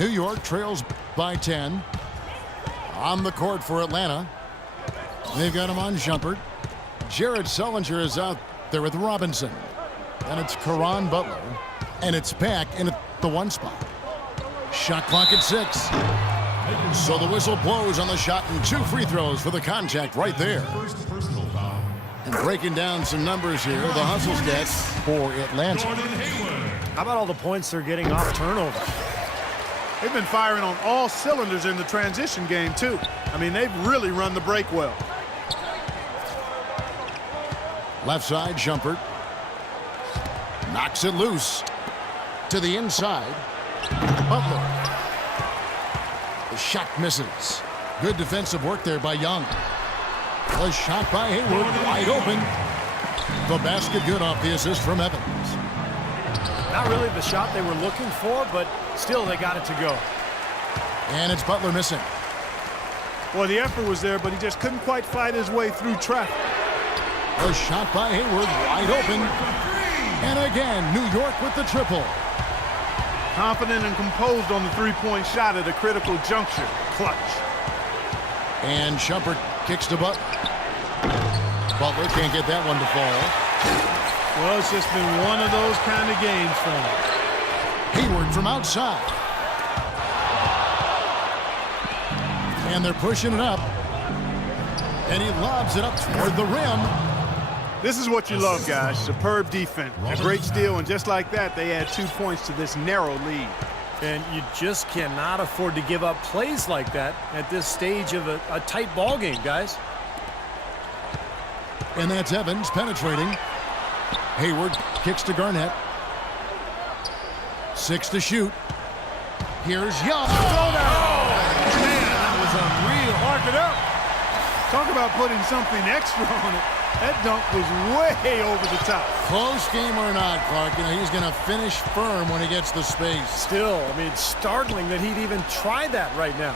New York trails by 10. On the court for Atlanta. They've got him on Shumpert. Jared Sullinger is out there with Robinson. And it's Caron Butler. And it's back in at the 1 spot. Shot clock at 6. So the whistle blows on the shot and 2 free throws for the contact right there. And breaking down some numbers here, the hustle stats for Atlanta. How about all the points they're getting off turnover? They've been firing on all cylinders in the transition game, too. I mean, they've really run the break well. Left side, Shumpert. Knocks it loose. To the inside. Butler. The shot misses. Good defensive work there by Young. The shot by Hayward, wide open. The basket good off the assist from Evans. Not really the shot they were looking for, but still they got it to go. And it's Butler missing. Well, the effort was there, but he just couldn't quite fight his way through traffic. The shot by Hayward, wide open. And again, New York with the triple. Confident and composed on the three-point shot at a critical juncture. Clutch. And Shumpert kicks to Butler. Butler can't get that one to fall. Well, it's just been one of those kind of games for him. Hayward from outside. And they're pushing it up. And he lobs it up toward the rim. This is what you love, guys. Superb defense. A great steal, and just like that, they add 2 points to this narrow lead. And you just cannot afford to give up plays like that at this stage of a tight ball game, guys. And that's Evans penetrating. Hayward kicks to Garnett. 6 to shoot. Here's Young. Man, that was unreal. Mark it up. Talk about putting something extra on it. That dunk was way over the top. Close game or not, Clark, he's going to finish firm when he gets the space. Still, I mean, it's startling that he'd even try that right now.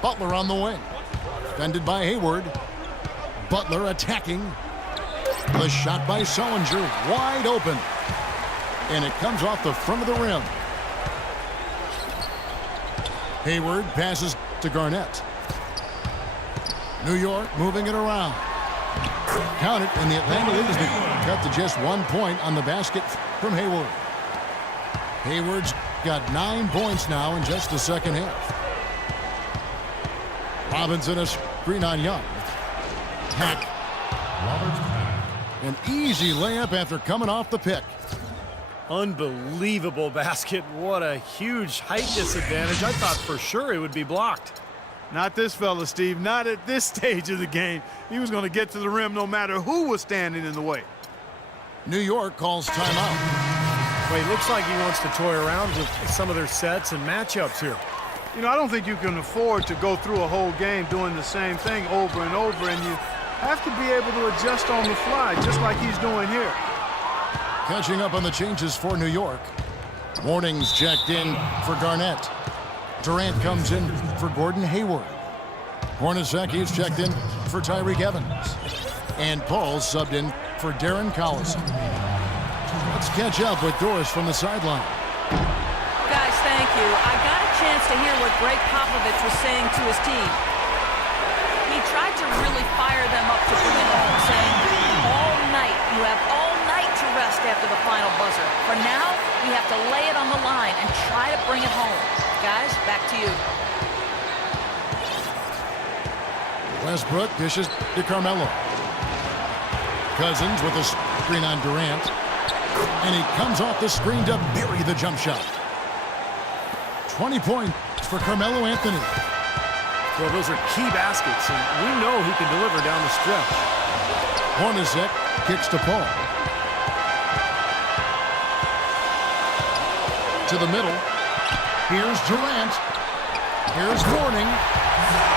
Butler on the wing. Defended by Hayward. Butler attacking. The shot by Sullinger, wide open. And it comes off the front of the rim. Hayward passes to Garnett. New York moving it around. Count it, and the Atlanta League has been cut to just 1 point on the basket from Hayward. Hayward's got 9 points now in just the second half. Robinson a screen on Young. Hack. An easy layup after coming off the pick. Unbelievable basket. What a huge height disadvantage. I thought for sure it would be blocked. Not this fella, Steve. Not at this stage of the game. He was going to get to the rim no matter who was standing in the way. New York calls timeout. Well, he looks like he wants to toy around with some of their sets and matchups here. You know, I don't think you can afford to go through a whole game doing the same thing over and over, and you have to be able to adjust on the fly, just like he's doing here. Catching up on the changes for New York. Mornings checked in for Garnett. Durant comes in for Gordon Hayward. Hornacek is checked in for Tyreke Evans. And Paul subbed in for Darren Collison. Let's catch up with Doris from the sideline. Guys, thank you. I got a chance to hear what Greg Popovich was saying to his team. He tried to really fire them up to bring it home, saying, all night, you have all night to rest after the final buzzer. For now, we have to lay it on the line and try to bring it home. Guys, back to you. Westbrook dishes to Carmelo. Cousins with a screen on Durant. And he comes off the screen to bury the jump shot. 20 points for Carmelo Anthony. Well, those are key baskets, and we know he can deliver down the stretch. Hornacek kicks to Paul. To the middle. Here's Durant. Here's Mourning.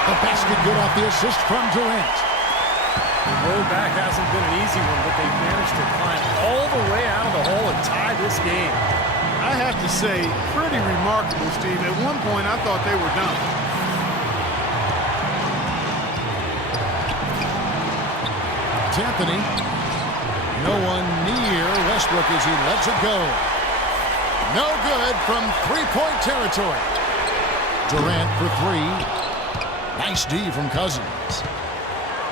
The basket good off the assist from Durant. The road back hasn't been an easy one, but they've managed to climb all the way out of the hole and tie this game. I have to say, pretty remarkable, Steve. At one point, I thought they were done. Anthony. No one near Westbrook as he lets it go. No good from three-point territory. Durant for three. Nice D from Cousins.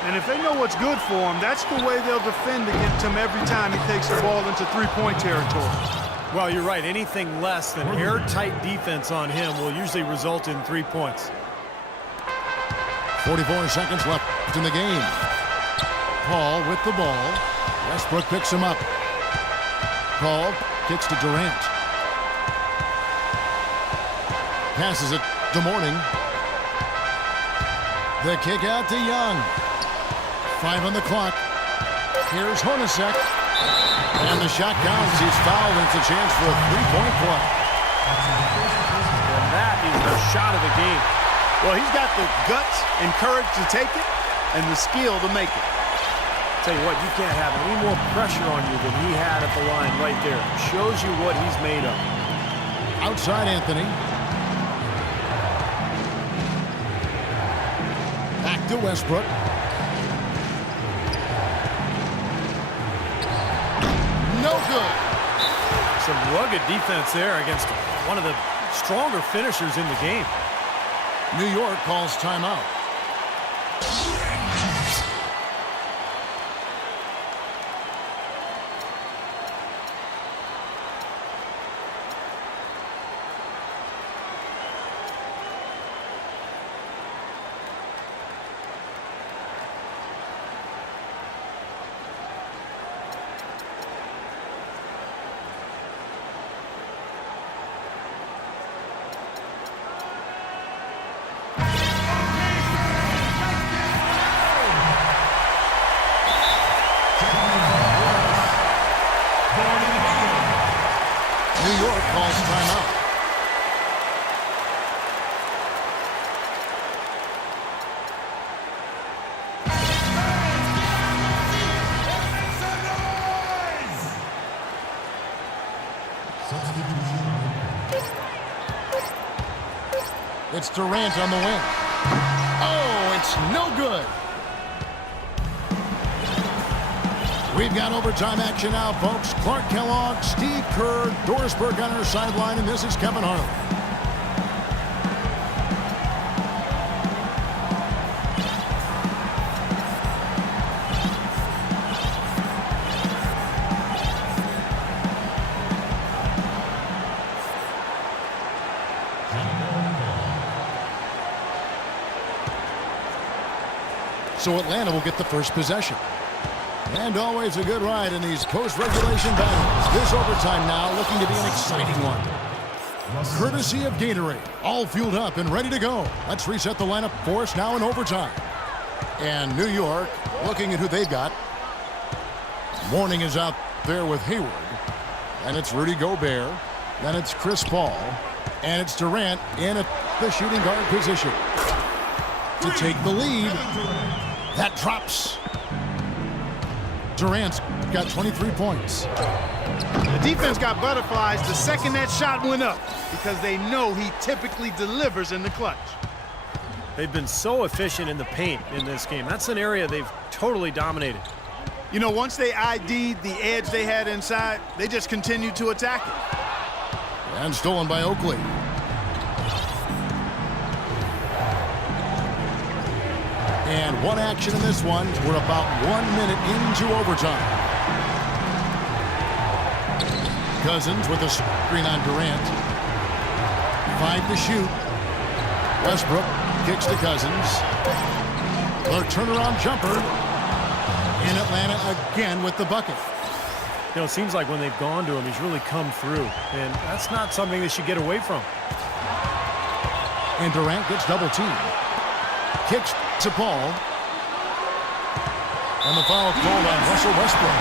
And if they know what's good for him, that's the way they'll defend against him every time he takes the ball into three-point territory. Well, you're right. Anything less than airtight defense on him will usually result in 3 points. 44 seconds left in the game. Paul with the ball. Westbrook picks him up. Paul kicks to Durant. Passes it to Mourning. The kick out to Young. 5 on the clock. Here's Hornacek. And the shot counts. He's fouled, and it's a chance for a three-point play. And that is the shot of the game. Well, he's got the guts and courage to take it and the skill to make it. Tell you what, you can't have any more pressure on you than he had at the line right there. Shows you what he's made of. Outside Anthony. Back to Westbrook. No good. Some rugged defense there against one of the stronger finishers in the game. New York calls timeout. New York calls timeout. It's Durant on the wing. Oh, it's no good. We've got overtime action now, folks. Clark Kellogg, Steve Kerr, Doris Burke on our sideline, and this is Kevin Harlan. So Atlanta will get the first possession. And always a good ride in these post-regulation battles. This overtime now looking to be an exciting one. Courtesy of Gatorade. All fueled up and ready to go. Let's reset the lineup for us now in overtime. And New York looking at who they've got. Mourning is out there with Hayward. And it's Rudy Gobert. Then it's Chris Paul. And it's Durant in at the shooting guard position. To take the lead. That drops. Durant's got 23 points. The defense got butterflies the second that shot went up because they know he typically delivers in the clutch. They've been so efficient in the paint in this game. That's an area they've totally dominated. You know, once they ID'd the edge they had inside, they just continued to attack it. And stolen by Oakley. And one action in this one. We're about 1 minute into overtime. Cousins with a screen on Durant. 5 to shoot. Westbrook kicks to Cousins. The turnaround jumper. And Atlanta again with the bucket. You know, it seems like when they've gone to him, he's really come through. And that's not something they should get away from. And Durant gets double teamed. Kicks to Paul. And the foul called on Russell Westbrook.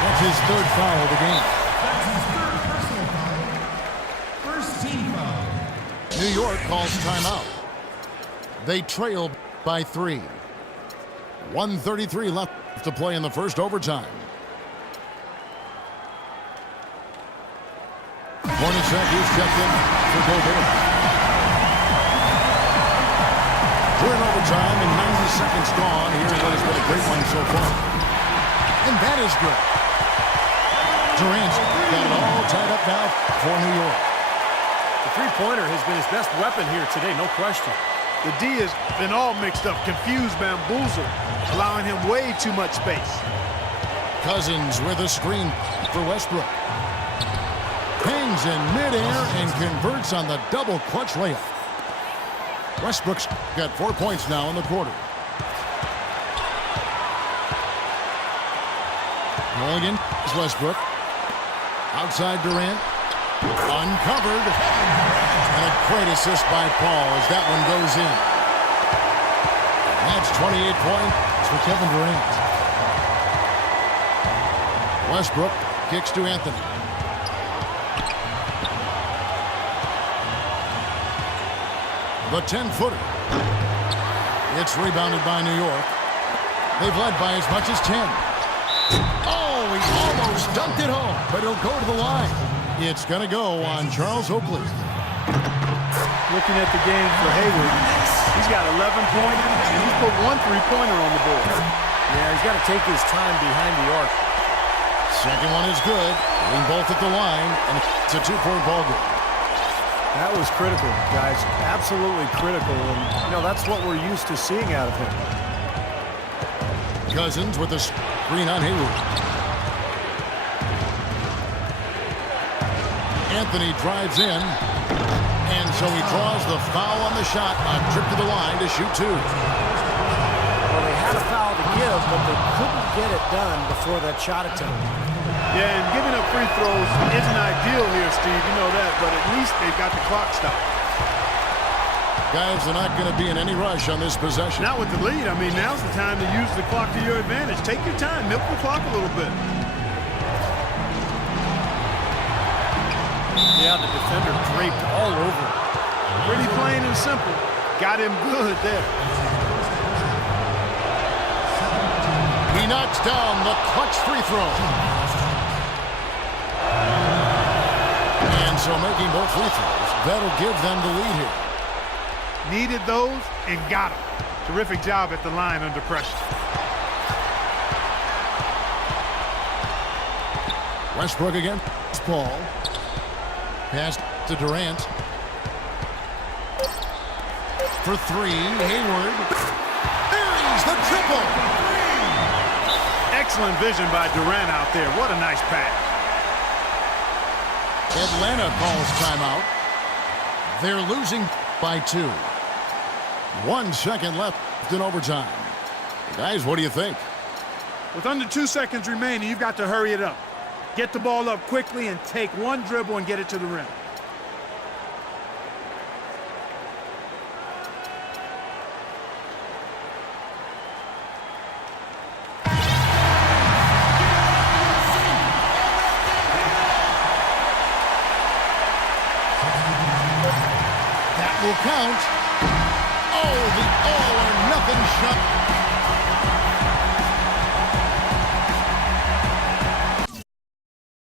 That's his third foul of the game. That's his third personal foul. First team foul. New York calls timeout. They trail by 3. 1:33 left to play in the first overtime. Hornacek is checked in for Gobert. We're in overtime and 90 seconds gone. Here's what has been a great one so far. And that is good. Durant's got it all tied up now for New York. The three-pointer has been his best weapon here today, no question. The D has been all mixed up, confused, bamboozled, allowing him way too much space. Cousins with a screen for Westbrook. Hangs in midair and converts on the double clutch layup. Westbrook's got 4 points now in the quarter. Mulligan is Westbrook. Outside Durant. Uncovered. And a great assist by Paul as that one goes in. That's 28 points for Kevin Durant. Westbrook kicks to Anthony. The 10-footer. It's rebounded by New York. They've led by as much as 10. Oh, he almost dunked it home, but it'll go to the line. It's going to go on Charles Oakley. Looking at the game for Hayward, he's got 11 points, and he's put 1 3-pointer on the board. Yeah, he's got to take his time behind the arc. Second one is good. Hitting both at the line, and it's a 2-point ball game. That was critical, guys. Absolutely critical. And, that's what we're used to seeing out of him. Cousins with a screen on Hayward. Anthony drives in, and so he draws the foul on the shot. A trip to the line to shoot 2. Well, they had a foul to give, but they couldn't get it done before that shot attempt. Yeah, and giving up free throws isn't ideal here, Steve. You know that, but at least they've got the clock stopped. Guys, they're not going to be in any rush on this possession. Not with the lead. I mean, now's the time to use the clock to your advantage. Take your time. Milk the clock a little bit. Yeah, the defender draped all over him. Pretty plain and simple. Got him good there. He knocks down the clutch free throw. And so making both free throws, that'll give them the lead here. Needed those and got them. Terrific job at the line under pressure. Westbrook against Paul. Pass to Durant. For 3, Hayward. Buries the triple. Excellent vision by Durant out there. What a nice pass. Atlanta calls timeout. They're losing by 2. 1 second left in overtime. Guys, what do you think? With under 2 seconds remaining, you've got to hurry it up. Get the ball up quickly and take 1 dribble and get it to the rim. That will count. Oh, the all-or-nothing shot